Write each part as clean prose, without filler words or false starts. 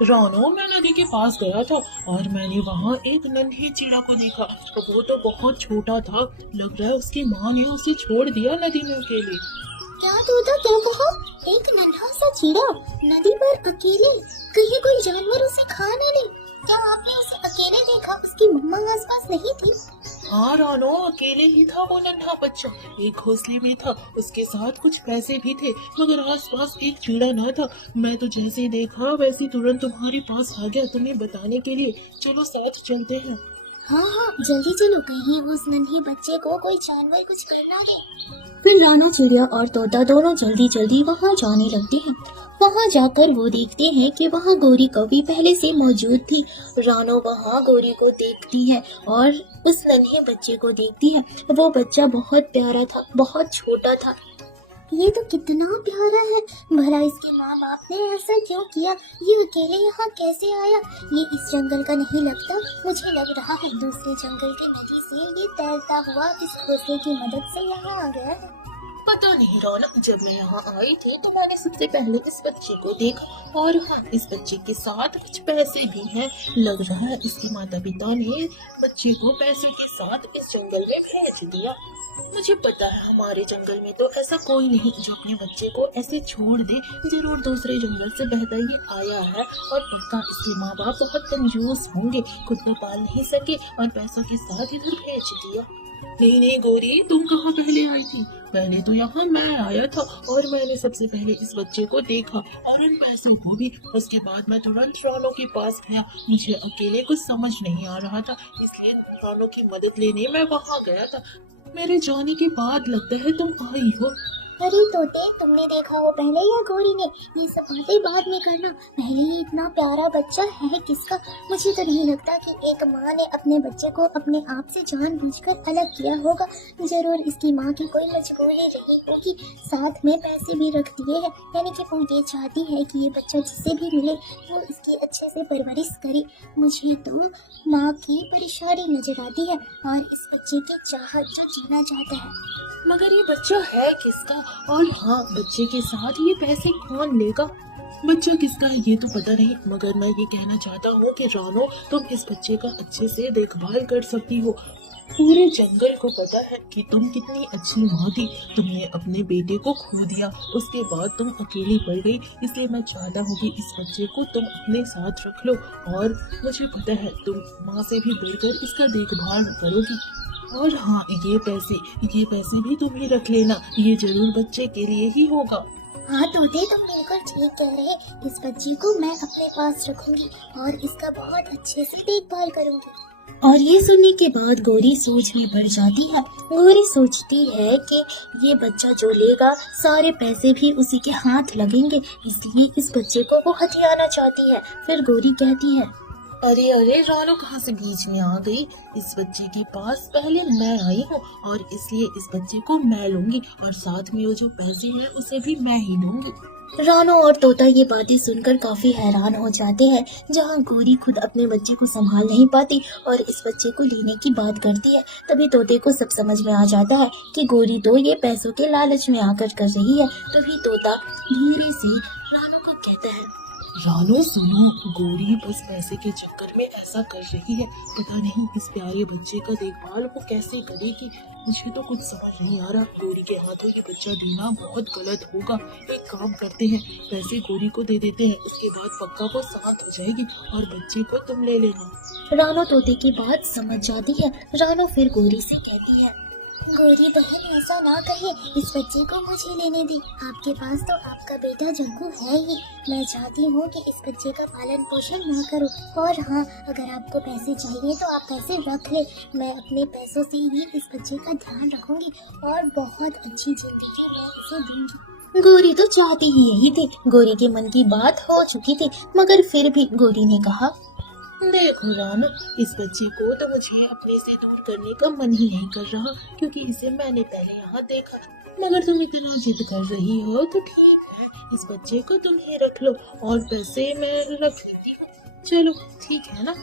रानो, मैं नदी के पास गया था और मैंने वहाँ एक नन्ही चिड़ा को देखा। वो तो बहुत छोटा था। लग रहा है उसकी माँ ने उसे छोड़ दिया नदी में अकेले। क्या तोता तो कहो, एक नन्हा सा चिड़ा नदी पर अकेले, कहीं कोई जानवर उसे खा ना ले। क्या आपने उसे अकेले देखा? उसकी मम्मा आसपास नहीं थी? हाँ रानो, अकेले ही था वो नन्हा बच्चा। एक घोंसले में था, उसके साथ कुछ पैसे भी थे, मगर आसपास एक कीड़ा ना था। मैं तो जैसे ही देखा वैसे ही तुरंत तुम्हारे पास आ गया तुम्हें बताने के लिए। चलो साथ चलते हैं। हाँ हाँ, जल्दी चलो, कहीं उस नन्हे बच्चे को कोई जानवर कुछ कर ना दे। फिर रानो चिड़िया और तोता दोनों जल्दी जल्दी वहाँ जाने लगते हैं। वहाँ जाकर वो देखते हैं कि वहाँ गोरी कौवी पहले से मौजूद थी। रानो वहाँ गोरी को देखती है और उस नन्हे बच्चे को देखती है। वो बच्चा बहुत प्यारा था, बहुत छोटा था। ये तो कितना प्यारा है। भला इसके माँ बाप ने ऐसा क्यों किया? ये अकेले यहाँ कैसे आया? ये इस जंगल का नहीं लगता। मुझे लग रहा है दूसरे जंगल की नदी से ये तैरता हुआ इस घोंसले की मदद से यहाँ आ गया है। पता नहीं रौनक, जब मैं यहाँ आई थी तो मैंने सबसे पहले इस बच्चे को देखा। और हाँ, इस बच्चे के साथ कुछ पैसे भी हैं। लग रहा है इसके माता पिता ने बच्चे को पैसे के साथ इस जंगल में भेज दिया। मुझे पता है हमारे जंगल में तो ऐसा कोई नहीं जो अपने बच्चे को ऐसे छोड़ दे। जरूर दूसरे जंगल से बेहतर ही आया है और पक्का इसके माँ बाप बहुत कंजूस होंगे, खुद तो पाल नहीं सके और पैसों के साथ इधर भेज दिया। नहीं नहीं गोरी, तुम कहाँ पहले आई थी? पहले तो यहाँ मैं आया था और मैंने सबसे पहले इस बच्चे को देखा और इन पैसों को भी। उसके बाद मैं तुरंत रानो के पास गया। मुझे अकेले कुछ समझ नहीं आ रहा था, इसलिए रानो की मदद लेने मैं वहाँ गया था। मेरे जाने के बाद लगता है तुम आई हो। अरे तोते, तुमने देखा वो पहले या गोरी ने? ये सब बातें बाद में करना, पहले ये इतना प्यारा बच्चा है किसका? मुझे तो नहीं लगता कि एक माँ ने अपने बच्चे को अपने आप से जानबूझकर अलग किया होगा। जरूर इसकी माँ की कोई मजबूरी रही होगी। साथ में पैसे भी रख दिए हैं, यानी कि वो ये चाहती है कि ये बच्चा जिसे भी मिले वो इसकी अच्छे से परवरिश करे। मुझे तो माँ की परेशानी नजर आती है और इस बच्चे की चाहत जो जीना चाहता है। मगर ये बच्चा है किसका? और हाँ, बच्चे के साथ ये पैसे कौन लेगा? बच्चा किसका है ये तो पता नहीं, मगर मैं ये कहना चाहता हूँ कि रानो, तुम इस बच्चे का अच्छे से देखभाल कर सकती हो। पूरे जंगल को पता है कि तुम कितनी अच्छी माँ थी। तुमने अपने बेटे को खो दिया, उसके बाद तुम अकेली पड़ गई। इसलिए मैं चाहता हूँ कि इस बच्चे को तुम अपने साथ रख लो और मुझे पता है तुम माँ से भी बढ़कर इसका देखभाल करोगी। और हाँ, ये पैसे भी तुम ही रख लेना, ये जरूर बच्चे के लिए ही होगा। हाँ तोते, तुम बिल्कुल ठीक कह रहे। इस बच्चे को मैं अपने पास रखूंगी और इसका बहुत अच्छे से देखभाल करूंगी। और ये सुनने के बाद गोरी सोच में पड़ जाती है। गोरी सोचती है कि ये बच्चा जो लेगा सारे पैसे भी उसी के हाथ लगेंगे, इसलिए इस बच्चे को वो हथियाना चाहती है। फिर गोरी कहती है, अरे अरे, रानो कहाँ से बीच में आ गई? इस बच्चे के पास पहले मैं आई हूँ और इसलिए इस बच्चे को मैं लूंगी और साथ में वो जो पैसे हैं उसे भी मैं ही लूंगी। रानो और तोता ये बातें सुनकर काफी हैरान हो जाते हैं। जहाँ गोरी खुद अपने बच्चे को संभाल नहीं पाती और इस बच्चे को लेने की बात करती है, तभी तोते को सब समझ में आ जाता है कि गोरी तो ये पैसों के लालच में आकर कर रही है। तभी तोता धीरे से रानो को कहता है, रानो सुनो, गोरी बस पैसे के चक्कर में ऐसा कर रही है। पता नहीं इस प्यारे बच्चे का देखभाल वो कैसे करेगी। मुझे तो कुछ समझ नहीं आ रहा। गोरी के हाथों ये बच्चा देना बहुत गलत होगा। एक काम करते हैं, पैसे गोरी को दे देते हैं, उसके बाद पक्का वो शांत हो जाएगी और बच्चे को तुम ले लेना। रानो तोते की बात समझ जाती है। रानो फिर गोरी से कहती है, गोरी बहन ऐसा ना कहे, इस बच्चे को मुझे लेने दे। आपके पास तो आपका बेटा जग्गू है ही। मैं चाहती हूँ कि इस बच्चे का पालन पोषण ना करो। और हाँ, अगर आपको पैसे चाहिए तो आप पैसे रख ले। मैं अपने पैसों से ही इस बच्चे का ध्यान रखूंगी और बहुत अच्छी जिंदगी मैं इसे दूंगी। गोरी तो चाहती ही यही थी। गोरी के मन की बात हो चुकी थी, मगर फिर भी गोरी ने कहा, देखो रानो, इस बच्चे को तो मुझे अपने से दूर करने का मन ही नहीं कर रहा, क्योंकि इसे मैंने पहले यहाँ देखा। मगर तुम इतना जिद कर रही हो तो ठीक है, इस बच्चे को तुम ही रख लो और पैसे मैं रख लेती हूँ। चलो ठीक है ना?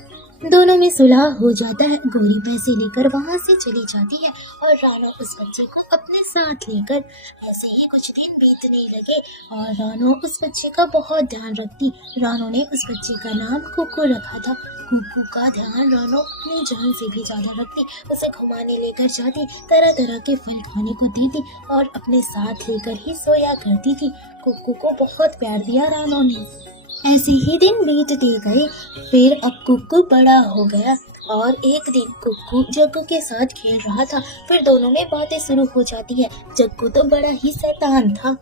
दोनों में सुलह हो जाता है। गौरी पैसे लेकर वहाँ से चली जाती है और रानो उस बच्चे को अपने साथ लेकर, ऐसे ही कुछ दिन बीतने लगे और रानो उस बच्चे का बहुत ध्यान रखती। रानो ने उस बच्चे का नाम कुकू रखा था। कुकू का ध्यान रानो अपनी जान से भी ज्यादा रखती। उसे घुमाने लेकर जाती, तरह तरह के फल खाने को देती और अपने साथ लेकर ही सोया करती थी। कुकू को बहुत प्यार दिया रानो ने। ऐसे ही दिन बीतते गए। फिर अब कुक्कू बड़ा हो गया और एक दिन कुक्कू जग्गू के साथ खेल रहा था। फिर दोनों में बातें शुरू हो जाती है। जग्गू तो बड़ा ही शैतान था।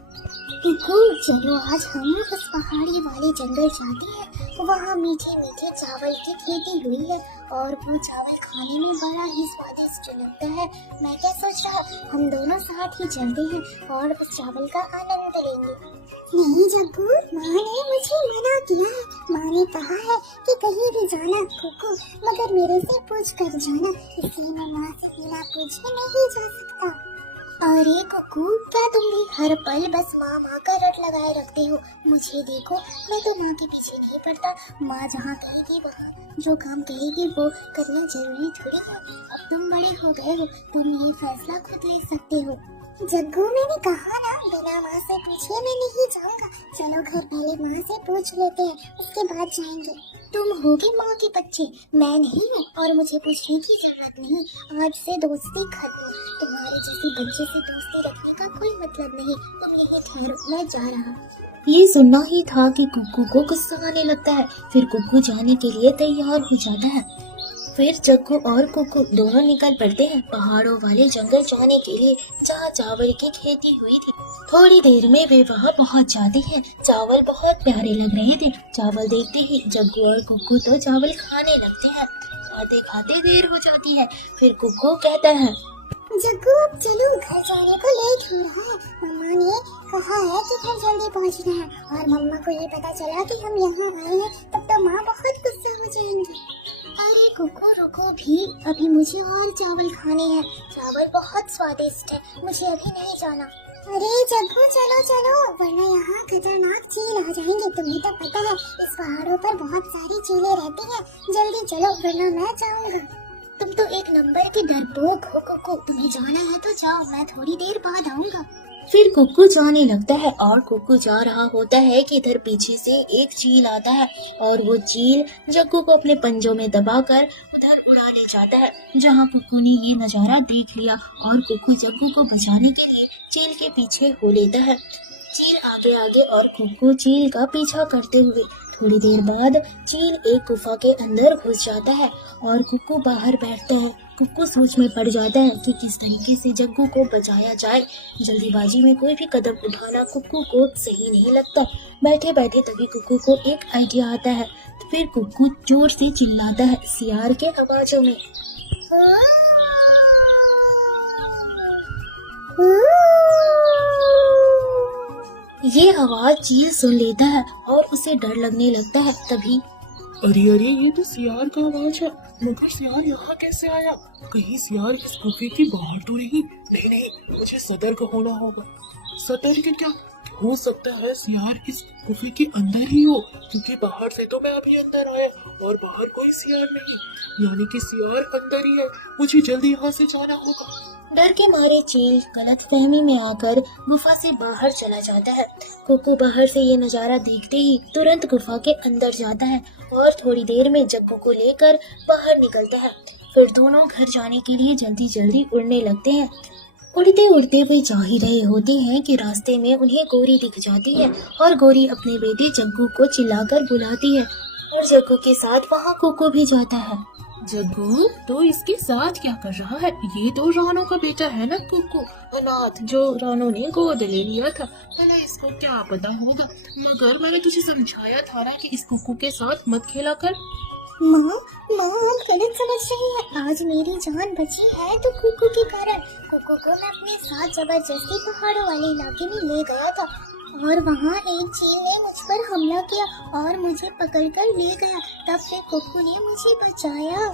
कुकू, चलो आज हम उस पहाड़ी वाले जंगल जाते हैं। वहाँ मीठे मीठे चावल की खेती हुई है और वो चावल खाने में बड़ा ही स्वादिष्ट लगता है। मैं क्या सोच रहा, हम दोनों साथ ही चलते हैं और उस चावल का आनंद लेंगे। नहीं जग्गू, माँ ने मुझे मना किया है। माँ ने कहा है कि कहीं भी जाना कुकू, मगर मेरे से पूछ कर जाना, इसलिए मैं माँ से बिना पूछे नहीं जा सकता। अरे कुकू, क्या तुम भी हर पल बस माँ माँ का रट लगाए रखते हो? मुझे देखो, मैं तो माँ के पीछे नहीं पड़ता। माँ जहाँ कहेगी वहाँ, जो काम कहेगी वो करना जरूरी थोड़ी है। अब तुम बड़े हो गए हो, तुम ये फैसला खुद ले सकते हो। जग्गू, मैंने कहा ना, बिना माँ से पूछे मैं नहीं जाऊंगा। चलो घर पहले माँ से पूछ लेते हैं, उसके बाद जाएंगे। तुम होगे माँ के बच्चे, मैं नहीं हूँ और मुझे पूछने की जरूरत नहीं। आज से दोस्ती खत्म। तुम्हारे जैसे बच्चे से दोस्ती रखने का कोई मतलब नहीं। तुम यहीं ठहरो, मैं जा रहा हूँ। ये सुनना ही था कि कुक्कू को गुस्सा आने लगता है। फिर कुक्कू जाने के लिए तैयार हो जाता है। फिर जग्गू और कुक्कू दोनों निकल पड़ते हैं पहाड़ों वाले जंगल जाने के लिए, जहाँ चावल की खेती हुई थी। थोड़ी देर में वे वहाँ पहुँच जाते हैं। चावल बहुत प्यारे लग रहे थे। चावल देखते ही जग्गू और कुक्कू तो चावल खाने लगते हैं। खाते खाते देर हो जाती है। फिर कुक्कू कहता है, जग्गू, अब चलो, घर जाने को लेट हो रहा है। मम्मा ने कहा है कि घर जल्दी पहुंचना है और मम्मा को ये पता चला कि हम यहाँ आए हैं, तब तो माँ बहुत गुस्सा हो जाएंगी। अरे कुकू, रुको भी, अभी मुझे और चावल खाने हैं। चावल बहुत स्वादिष्ट है, मुझे अभी नहीं जाना। अरे जग्गू, चलो चलो, वरना यहाँ खतरनाक चील आ जाएंगे। तुम्हें तो पता है इस पहाड़ों पर बहुत सारी चीलें रहती हैं। जल्दी चलो, वरना मैं जाऊंगा। तुम तो एक नंबर के डरपोक हो कुकू, तुम्हें जाना है तो जाओ, मैं थोड़ी देर बाद आऊंगा। फिर कुक्कू जाने लगता है और कुक्कू जा रहा होता है कि इधर पीछे से एक चील आता है और वो चील जग्गू को अपने पंजों में दबाकर उधर उड़ाने जाता है। जहाँ कुक्कू ने ये नजारा देख लिया और कुक्कू जग्गू को बचाने के लिए चील के पीछे हो लेता है। चील आगे आगे और कुक्कू चील का पीछा करते हुए। थोड़ी देर बाद चील एक गुफा के अंदर घुस जाता है और कुक्कू बाहर बैठता है। कुक्कू सोच में पड़ जाता है कि किस तरीके से जग्गू को बचाया जाए। जल्दीबाजी में कोई भी कदम उठाना कुक्कू को सही नहीं लगता। बैठे बैठे तभी कुक्कू को एक आइडिया आता है। फिर कुक्कू जोर से चिल्लाता है सियार के आवाजों में। ये आवाज चील सुन लेता है और उसे डर लगने लगता है। तभी अरे अरे, ये तो सियार का आवाज है, मगर सियार यहाँ कैसे आया? कहीं सियार इस गुफे के बाहर तो नहीं? नहीं नहीं, मुझे सतर्क होना होगा। सतर्क क्या? हो सकता है सियार इस गुफे के अंदर ही हो, क्योंकि बाहर से तो मैं अभी अंदर आया और बाहर कोई सियार नहीं, यानी कि सियार अंदर ही है। मुझे जल्दी यहाँ से जाना होगा। डर के मारे चील गलतफहमी में आकर गुफा से बाहर चला जाता है। कुक्कू बाहर से ये नजारा देखते ही तुरंत गुफा के अंदर जाता है और थोड़ी देर में जग्गू को लेकर बाहर निकलता है। फिर दोनों घर जाने के लिए जल्दी जल्दी उड़ने लगते हैं। उड़ते उड़ते वे जा ही रहे होते हैं कि रास्ते में उन्हें गोरी दिख जाती है और गोरी अपने बेटे जग्गू को चिल्लाकर बुलाती है और जग्गू के साथ वहाँ कुक्कू भी जाता है। जग्गू, तो इसके साथ क्या कर रहा है? ये तो रानो का बेटा है ना कुक्कू, अनाथ, जो रानो ने गोद ले लिया था। भला इसको क्या पता होगा, मगर मैंने तुझे समझाया था ना कि इस कुक्कू के साथ मत खेला कर। माँ, आप गलत समझ रही हैं। आज मेरी जान बची है तो कुकू के कारण। कुकू को मैं अपने साथ जबरदस्ती पहाड़ों वाले इलाके में ले गया था और वहाँ एक चील ने मुझ पर हमला किया और मुझे पकड़कर ले गया। तब से कुकू ने मुझे बचाया।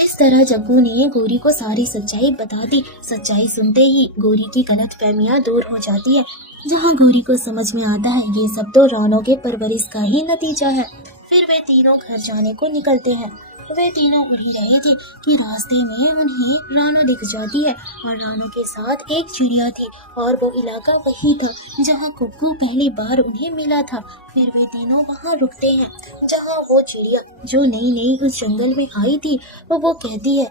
इस तरह जग्गू ने गोरी को सारी सच्चाई बता दी। सच्चाई सुनते ही गोरी की गलतफहमियां दूर हो जाती है। जहाँ गोरी को समझ में आता है ये सब तो रानो के परवरिश का ही नतीजा है। फिर वे तीनों घर जाने को निकलते हैं। वे तीनों उड़ ही रहे थे कि रास्ते में उन्हें रानो दिख जाती है और रानो के साथ एक चिड़िया थी और वो इलाका वही था जहाँ कुक्कू पहली बार उन्हें मिला था। फिर वे तीनों वहाँ रुकते हैं जहाँ वो चिड़िया जो नई नई उस जंगल में आई थी वो कहती है,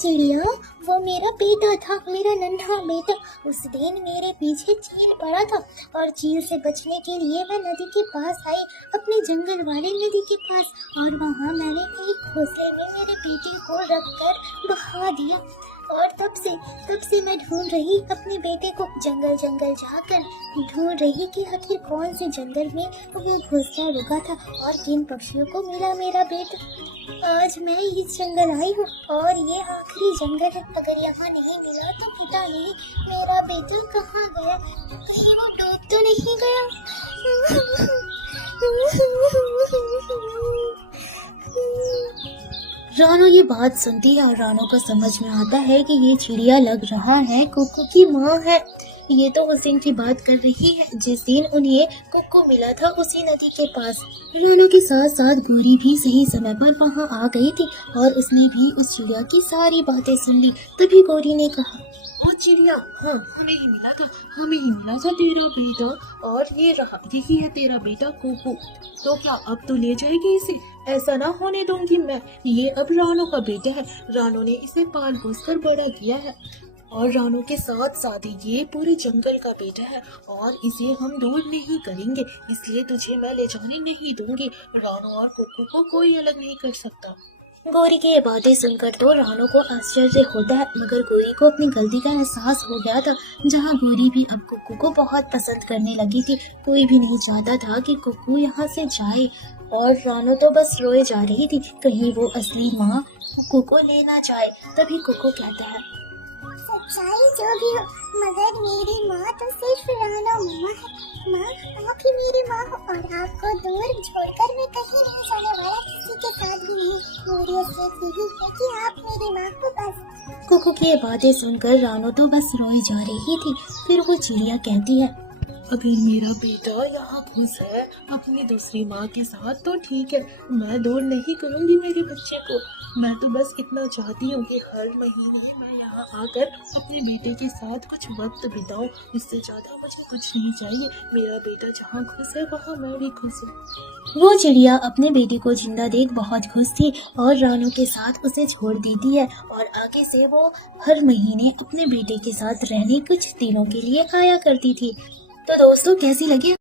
चिड़िया, वो मेरा बेटा था, मेरा नन्हा बेटा। उस दिन मेरे पीछे चील पड़ा था और चील से बचने के लिए मैं नदी के पास आई, अपने जंगल वाली नदी के पास, और वहाँ मैंने एक घोंसले में मेरे बेटे को रखकर बहा दिया। और तब से मैं ढूंढ रही अपने बेटे को, जंगल जंगल जाकर ढूंढ रही कि आखिर कौन से जंगल में वो घोंसला रुका था और किन पक्षियों को मिला मेरा बेटा। आज मैं इस जंगल आई हूँ और ये आखिरी जंगल है। अगर यहाँ नहीं मिला तो पता नहीं मेरा बेटा कहाँ गया, कहीं वो डूब तो नहीं गया। रानो ये बात सुनती है और रानो को समझ में आता है कि ये चिड़िया लग रहा है कुक्कू की माँ है। ये तो उस दिन की बात कर रही है जिस दिन उन्हें कुक्कू मिला था उसी नदी के पास। रानो के साथ साथ गोरी भी सही समय पर वहाँ आ गई थी और उसने भी उस चिड़िया की सारी बातें सुन ली। तभी गोरी ने कहा, हाँ चिड़िया, हाँ हमें ही मिला था तेरा बेटा, और ये रहा, यही है तेरा बेटा कुक्कू। तो क्या अब तू ले जाएगी इसे? ऐसा ना होने दूंगी मैं। ये अब रानो का बेटा है, रानो ने इसे पाल पोस कर बड़ा किया है और रानो के साथ साथ ये पूरे जंगल का बेटा है और इसे हम दूर नहीं करेंगे, इसलिए तुझे मैं ले जाने नहीं दूंगी। रानो और कुक्कू को कोई अलग नहीं कर सकता। गोरी की ये बातें सुनकर तो रानो को आश्चर्य होता है, मगर गोरी को अपनी गलती का एहसास हो गया था। जहाँ गोरी भी अब कुक्कू को बहुत पसंद करने लगी थी, कोई भी नहीं चाहता था कि कुक्कू यहाँ से जाए और रानो तो बस रोए जा रही थी कहीं वो असली माँ कुक्कू को ले ना जाए। तभी कुक्कू कहता है, सच्चाई जो भी हो, मगर मेरी माँ तो सिर्फ रानो माँ है। माँ, आप ही मेरी माँ हो और आपको दूर छोड़कर मैं कहीं नहीं जाने वाला, किसी के साथ भी नहीं। मेरी असलियत यही है कि आप मेरी माँ हो बस। कुक्कू की ये बातें सुनकर रानो तो बस रोई जा रही थी। फिर वो चिड़िया कहती है, अगर मेरा बेटा यहाँ खुश है अपनी दूसरी माँ के साथ तो ठीक है, मैं दूर नहीं करूँगी मेरे बच्चे को। मैं तो बस इतना चाहती हूँ कि हर महीने मैं यहाँ आकर अपने बेटे के साथ कुछ वक्त बिताऊं, इससे ज्यादा मुझे कुछ नहीं चाहिए। मेरा बेटा जहाँ खुश है वहाँ मैं भी खुश हूँ। वो चिड़िया अपने बेटे को जिंदा देख बहुत खुश थी और रानो के साथ उसे छोड़ देती है और आगे से वो हर महीने अपने बेटे के साथ रहने कुछ दिनों के लिए आया करती थी। तो दोस्तों, कैसी लगी